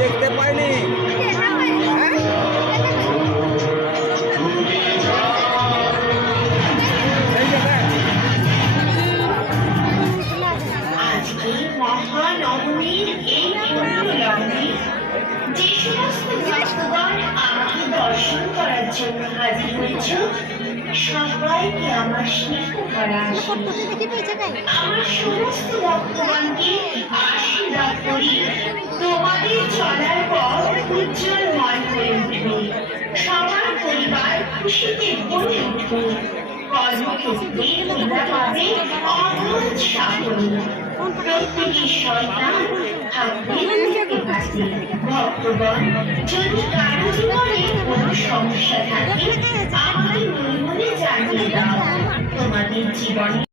দেখতে পাইনি আজকে মহানবমীর এই পুণ্যলগ্নে যে সমস্ত ভক্তগণ আমাকে দর্শন করার জন্য হাজির হয়েছ, সবাইকে আমার স্নেহ করা আমার সমস্ত ভক্তগণকে আশীর্বাদ করি তোমাদের চলার পথ উজ্জ্বলময় হয়ে উঠবে, সবার পরিবার খুশিতে ভরে উঠবে, কর্মক্ষেত্রে তোমরা পাবে অমূল সাফল্য, প্রত্যেকের সন্তান থাকবে কাছে। ভক্তগণ, যদি কারো জীবনে কোনো সমস্যা থাকে আমাদের মনে মনে জানিয়ে দাও, তোমাদের জীবনে